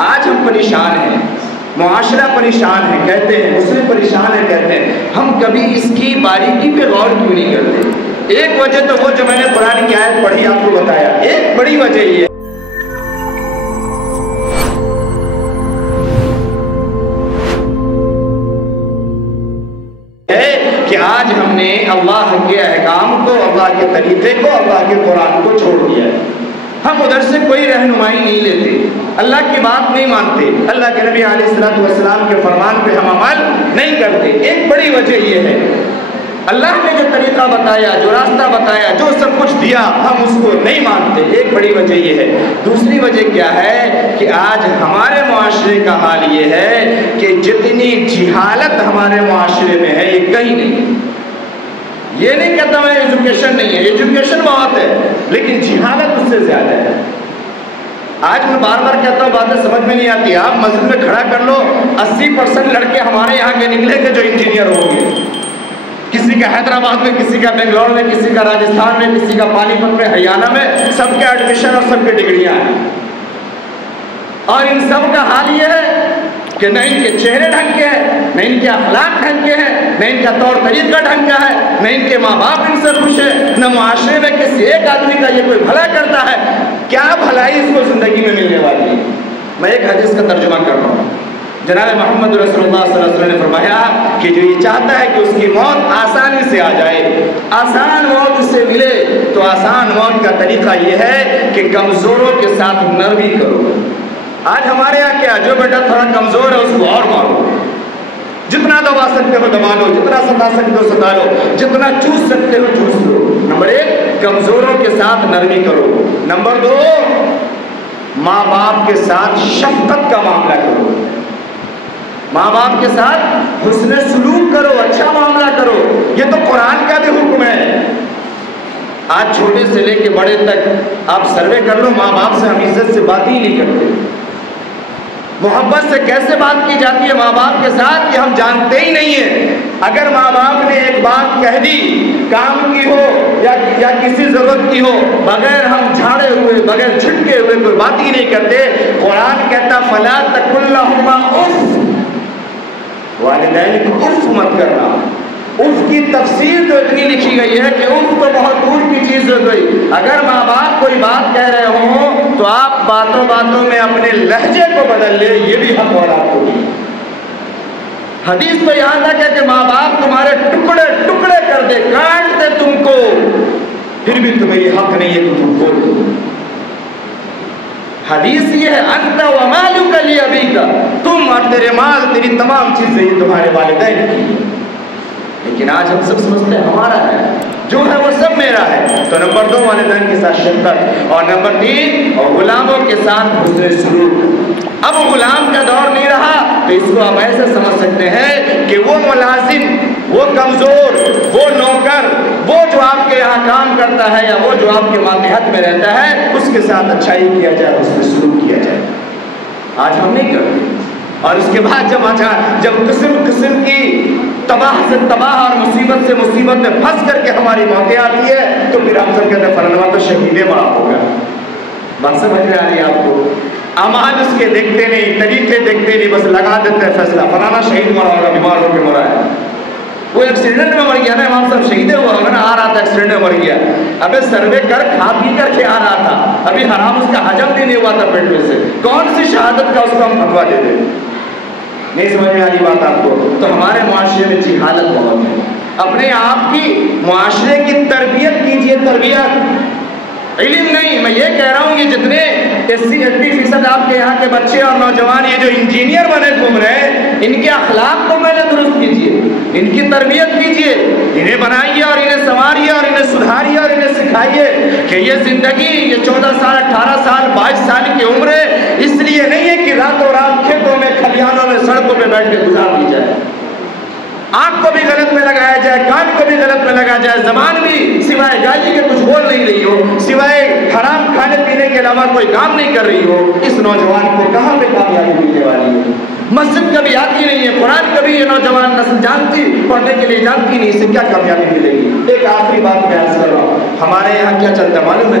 آج ہم پریشان ہیں، معاشرہ پریشان ہے کہتے ہیں، مسلم پریشان ہے کہتے ہیں، ہم کبھی اس کی باریکی پہ غور کیوں نہیں کرتے؟ ایک وجہ تو وہ جو میں نے قرآن کی آیت پڑھی آپ کو بتایا، ایک بڑی وجہ یہ ہے کہ آج ہم نے اللہ کے احکام کو، اللہ کے طریقے کو، اللہ کے قرآن کو چھوڑ دیا ہے۔ ہم ادھر سے کوئی رہنمائی نہیں لیتے، اللہ کی بات نہیں مانتے، اللہ کے نبی علیہ الصلوۃ والسلام کے فرمان پہ ہم عمل نہیں کرتے۔ ایک بڑی وجہ یہ ہے، اللہ نے جو طریقہ بتایا، جو راستہ بتایا، جو سب کچھ دیا، ہم اس کو نہیں مانتے، ایک بڑی وجہ یہ ہے۔ دوسری وجہ کیا ہے کہ آج ہمارے معاشرے کا حال یہ ہے کہ جتنی جہالت ہمارے معاشرے میں ہے یہ کہیں نہیں۔ یہ نہیں کہتا میں ایجوکیشن نہیں ہے، ایجوکیشن بہت ہے، لیکن جہالت اس سے زیادہ ہے۔ آج میں بار بار کہتا ہوں، باتیں سمجھ میں نہیں آتی، آپ مسجد میں کھڑا کر لو، 80% لڑکے ہمارے یہاں کے نکلیں گے جو انجینئر ہوں گے، کسی کا حیدرآباد میں، کسی کا بنگلور میں، کسی کا راجستھان میں، کسی کا پانی پت میں، ہریانہ میں، سب کے ایڈمیشن اور سب کی ڈگریاں ہیں۔ اور ان سب کا حال یہ ہے کہ نہ ان کے چہرے ڈھنگ کے ہیں، نہ ان کے اخلاق ڈھنگ کے ہیں، نہ ان کا طور طریقہ ڈھنگ کا ہے، نہ ان کے ماں باپ ان سے خوش ہیں، نہ معاشرے میں کسی ایک آدمی کا یہ کوئی بھلا کرتا ہے۔ کیا بھلائی اس کو زندگی میں ملنے والی ہے؟ میں ایک حدیث کا ترجمہ کر رہا ہوں۔ جناب محمد رسول اللہ صلی اللہ علیہ وسلم نے فرمایا کہ جو یہ چاہتا ہے کہ اس کی موت آسانی سے آ جائے، آسان موت اس سے ملے، تو آسان موت کا طریقہ یہ ہے کہ کمزوروں کے ساتھ نرمی کرو۔ آج ہمارے یہاں کیا، جو بیٹا تھوڑا کمزور ہے اس کو اور مارو، جتنا دبا سکتے ہو دبا لو، جتنا ستا سکتے ہو ستا لو، جتنا چوس سکتے ہو چوس لو۔ نمبر 1 کمزوروں کے ساتھ نرمی کرو۔ نمبر 2 ماں باپ کے ساتھ شفقت کا معاملہ کرو، ماں باپ کے ساتھ حسن سلوک کرو، اچھا معاملہ کرو۔ یہ تو قرآن کا بھی حکم ہے۔ آج چھوٹے سے لے کے بڑے تک آپ سروے کر لو، ماں باپ سے ہم عزت سے بات ہی نہیں کرتے۔ محبت سے کیسے بات کی جاتی ہے ماں باپ کے ساتھ یہ ہم جانتے ہی نہیں ہیں۔ اگر ماں باپ نے ایک بات کہہ دی، کام کی ہو یا کسی ضرورت کی ہو، بغیر ہم جھاڑے ہوئے، بغیر چھٹکے ہوئے کوئی بات ہی نہیں کرتے۔ قرآن کہتا فلا تقل لہما اف، والدین کو اف مت کرنا۔ اف کی تفسیر تو اتنی لکھی گئی ہے کہ اف تو بہت دور کی چیز ہو گئی۔ اگر ماں باپ کوئی بات کہہ رہے ہوں تو آپ باتوں باتوں میں اپنے لہجے کو بدل لیں، یہ بھی حق اور آپ کو بھی۔ حدیث تو یہاں تک ہے کہ ماں باپ تمہارے ٹکڑے ٹکڑے کر دے، کاٹ دے تم کو، پھر بھی تمہیں یہ حق نہیں ہے کہ تم بولو۔ حدیث یہ ہے انت ومالک لابیک، تم اور تیرے مال، تیری تمام چیزیں یہ تمہارے والدین کی۔ لیکن آج ہم سب سمجھتے ہیں ہمارا ہے، جو ہے وہ سب میرا ہے۔ تو نمبر 2 والدین کے ساتھ شفقت، اور نمبر 3 غلاموں کے ساتھ حسن سلوک۔ اب غلام کا دور نہیں رہا تو اس کو آپ ایسے سمجھ سکتے ہیں کہ وہ ملازم، وہ کمزور، وہ نوکر، وہ جو آپ کے یہاں کام کرتا ہے یا وہ جو آپ کے ماتحت میں رہتا ہے، اس کے ساتھ اچھائی کیا جائے، اس میں سلوک کیا جائے۔ آج ہم نہیں کرتے۔ اور اس کے بعد جب قسم قسم کی تباہ سے تباہ اور مصیبت سے مصیبت میں پھنس کر کے ہماری موتیں آتی ہے تو پھر ہم سب کہتے ہیں فلانا تو شہید بڑا ہوگا۔ بات سمجھ میں آ رہی ہے آپ کو؟ اعمال اس کے دیکھتے نہیں، طریقے دیکھتے نہیں، بس لگا دیتے ہیں فیصلہ فلانا شہید مرا ہوگا، بیمار ہو کے مرا ہے، وہ ایکسیڈنٹ میں مر گیا نا، امام صاحب شہید ہوا ہوگا نا، آ رہا تھا ایکسیڈنٹ میں مر گیا۔ ابے سروے کر، کھا پی کر کے آ رہا تھا، ابھی حرام اس کا حجم بھی نہیں ہوا تھا پیٹ میں سے، کون سی شہادت کا اس کو ہم فتویٰ دے دیں؟ نہیں سمجھ میں آ رہی بات آپ کو؟ تو ہمارے معاشرے میں جہالت بہت ہے۔ اپنے آپ کی معاشرے کی تربیت کیجئے، تربیت، علم نہیں۔ میں یہ کہہ رہا ہوں کہ جتنے 80-80% آپ کے یہاں کے بچے اور نوجوان یہ جو انجینئر بنے گھوم رہے ہیں، ان کے اخلاق کو پہلے درست کیجئے، ان کی تربیت کیجئے، انہیں بنائیے اور انہیں سنواریے اور انہیں سدھاریے اور انہیں سکھائیے کہ یہ زندگی، یہ 14 سال 18 سال 22 سال کی عمر ہے، اس لیے نہیں ہے کہ راتوں رات کھیتوں میں، کھلیانوں میں، سڑکوں پہ بیٹھ کے گزار دی جائے۔ آنکھ کو بھی غلط میں لگایا جائے، کان کو بھی غلط میں لگایا جائے، زبان بھی سوائے گالی کے کچھ بول نہیں رہی ہو، سوائے حرام کھانے پینے کے علاوہ کوئی کام نہیں کر رہی ہو، اس نوجوان کو کہاں پہ کامیابی ملنے والی ہے؟ مسجد کبھی آتی نہیں ہے، قرآن کبھی یہ نوجوان نسل جانتی، پڑھنے کے لیے جانتی نہیں، اس سے کیا کامیابی ملے گی؟ ایک آخری بات میں عرض کر رہا ہوں، ہمارے یہاں کیا چلتا ہے معلوم ہے؟